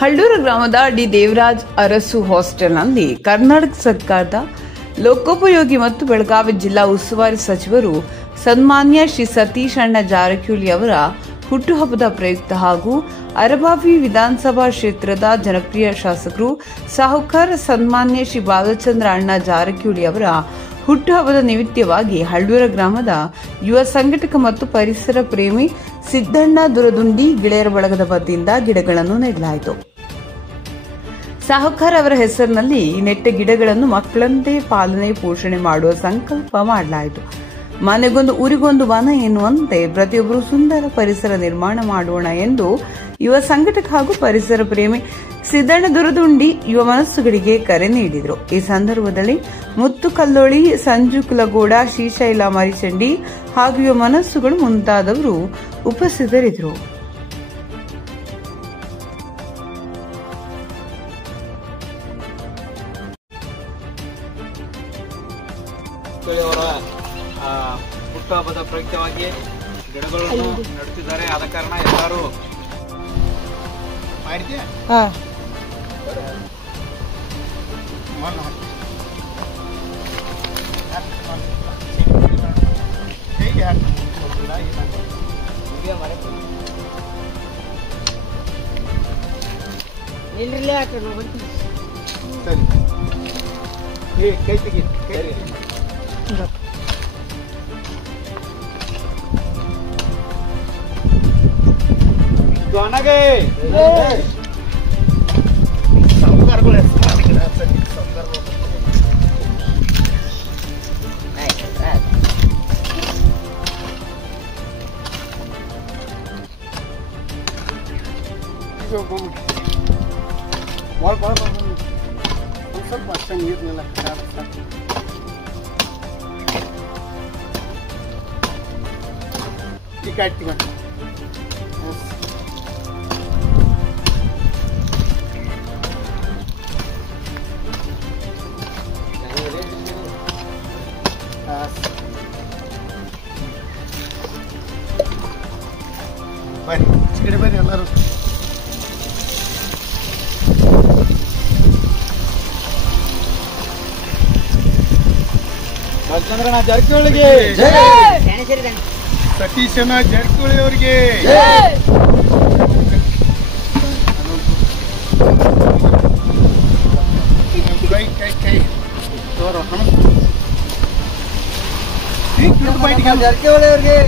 ಹಳ್ಳೂರು ಗ್ರಾಮದ ಡಿ ದೇವರಾಜ್ ಅರಸು ಹಾಸ್ಟೆಲ್ನಲ್ಲಿ ಕರ್ನಾಟಕ ಸರ್ಕಾರದ ಲೋಕೋಪಯೋಗಿ ಮತ್ತು ಬೆಳಗಾವಿ ಜಿಲ್ಲಾ ಉಸ್ತುವಾರಿ ಸಚಿವರು ಸನ್ಮಾನ್ಯ ಶ್ರೀ ಸತೀಶ್ ಅಣ್ಣ ಜಾರಕಿಹೊಳಿ ಅವರ ಹುಟ್ಟುಹಬ್ಬದ ಪ್ರಯುಕ್ತ ಹಾಗೂ ಅರಭಾವಿ ವಿಧಾನಸಭಾ ಕ್ಷೇತ್ರದ ಜನಪ್ರಿಯ ಶಾಸಕರು ಸಾಹುಕಾರ ಸನ್ಮಾನ್ಯ ಶ್ರೀ ಬಾಲಚಂದ್ರ ಅಣ್ಣ ಜಾರಕಿಹೊಳಿ ಅವರ ಹುಟ್ಟುಹಬ್ಬದ ನಿಮಿತ್ತವಾಗಿ ಹಳ್ಳೂರು ಗ್ರಾಮದ ಯುವ ಸಂಘಟಕ ಮತ್ತು ಪರಿಸರ ಪ್ರೇಮಿ ಸಿದ್ದಣ್ಣ ದುರದುಂಡಿ ಗೆಳೆಯರ ಬಳಗದ ವತಿಯಿಂದ ಗಿಡಗಳನ್ನು ನೆಡಲಾಯಿತು. ಸಾಹುಕಾರ ಅವರ ಹೆಸರಿನಲ್ಲಿ ನೆಟ್ಟ ಗಿಡಗಳನ್ನು ಮಕ್ಕಳಂತೆ ಪಾಲನೆ ಪೋಷಣೆ ಮಾಡುವ ಸಂಕಲ್ಪ ಮಾಡಲಾಯಿತು. ಮನೆಗೊಂದು ಊರಿಗೊಂದು ವನ ಎನ್ನುವಂತೆ ಪ್ರತಿಯೊಬ್ಬರು ಸುಂದರ ಪರಿಸರ ನಿರ್ಮಾಣ ಮಾಡೋಣ ಎಂದು ಯುವ ಸಂಘಟಕ ಹಾಗೂ ಪರಿಸರ ಪ್ರೇಮಿ ಸಿದ್ದಣ್ಣ ದುರದುಂಡಿ ಯುವ ಮನಸ್ಸುಗಳಿಗೆ ಕರೆ ನೀಡಿದರು. ಈ ಸಂದರ್ಭದಲ್ಲಿ ಮುತ್ತು ಕಲ್ಲೋಳಿ, ಸಂಜು ಕುಲಗೌಡ, ಶ್ರೀಶೈಲ ಮರಿಚಂಡಿ ಹಾಗೂ ಯುವ ಮನಸ್ಸುಗಳು ಮುಂತಾದವರು ಉಪಸ್ಥಿತರಿದ್ದರು. ಹುಟ್ಟುಹಬ್ಬದ ಪ್ರಯುಕ್ತವಾಗಿ ಗಿಡಗಳನ್ನು ನೆಡುತ್ತಿದ್ದಾರೆ. ಆದ ಕಾರಣ ಎಲ್ಲರೂ ಕೈ ತೆಗಿ ಸ್ವಲ್ಪ ಅಷ್ಟೇ ನೀರ್ನೆಲ್ಲ ಈ ಕಾಯ್ತೀವಿ. ಬರ್ರಿ ಬರ್ರಿ ಎಲ್ಲರೂ. ಬಾಲಚಂದ್ರಣ್ಣ ಜಾರಕಿಹೊಳಿಗೆ, ಸತೀಶಣ್ಣ ಜಾರಕಿಹೊಳಿ ಅವರಿಗೆ, ಕೈ ಕೈ ಜಾರಕಿಹೊಳಿ ಅವರಿಗೆ.